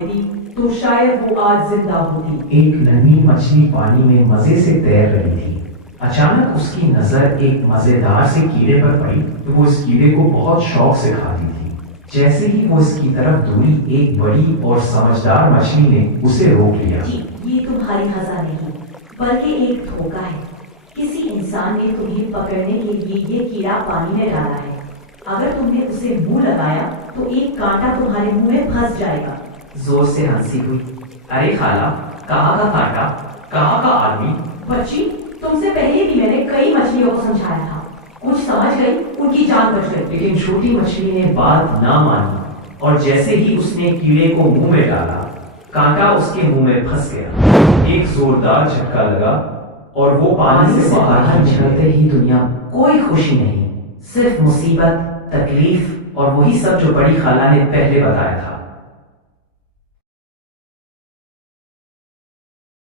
تو شاید وہ آج زندہ ہوتی۔ ایک ننھی مچھلی پانی میں مزے سے تیر رہی تھی۔ اچانک اس کی نظر ایک مزیدار سے کیڑے پر پڑی تو وہ اس کیڑے کو بہت شوق سے کھاتی تھی۔ جیسے ہی وہ اس کی طرف دوڑی، ایک بڑی اور سمجھدار مچھلی نے اسے روک لیا۔ جی، یہ تمہاری غذا نہیں بلکہ ایک دھوکہ ہے۔ کسی انسان نے تمہیں پکڑنے کے لیے یہ کیڑا پانی میں ڈالا ہے۔ اگر تم نے اسے منہ لگایا تو ایک کانٹا تمہارے منہ میں پھنس جائے گا۔ زور سے ہنسی ہوئی۔ ارے خالہ، کہاں کا کانٹا، کہاں کا آدمی؟ بچی، تم سے پہلے بھی میں نے کئی مچھلیوں کو سمجھایا تھا، کچھ سمجھ گئی، ان کی جان بچ گئی۔ لیکن چھوٹی مچھلی نے بات نہ مانی اور جیسے ہی اس نے کیڑے کو منہ میں ڈالا، کانٹا اس کے منہ میں پھنس گیا۔ ایک زوردار جھٹکا لگا اور وہ پانی سے باہر نکلتے ہی دنیا کوئی خوشی نہیں، صرف مصیبت، تکلیف اور وہی سب جو بڑی خالہ نے پہلے بتایا تھا۔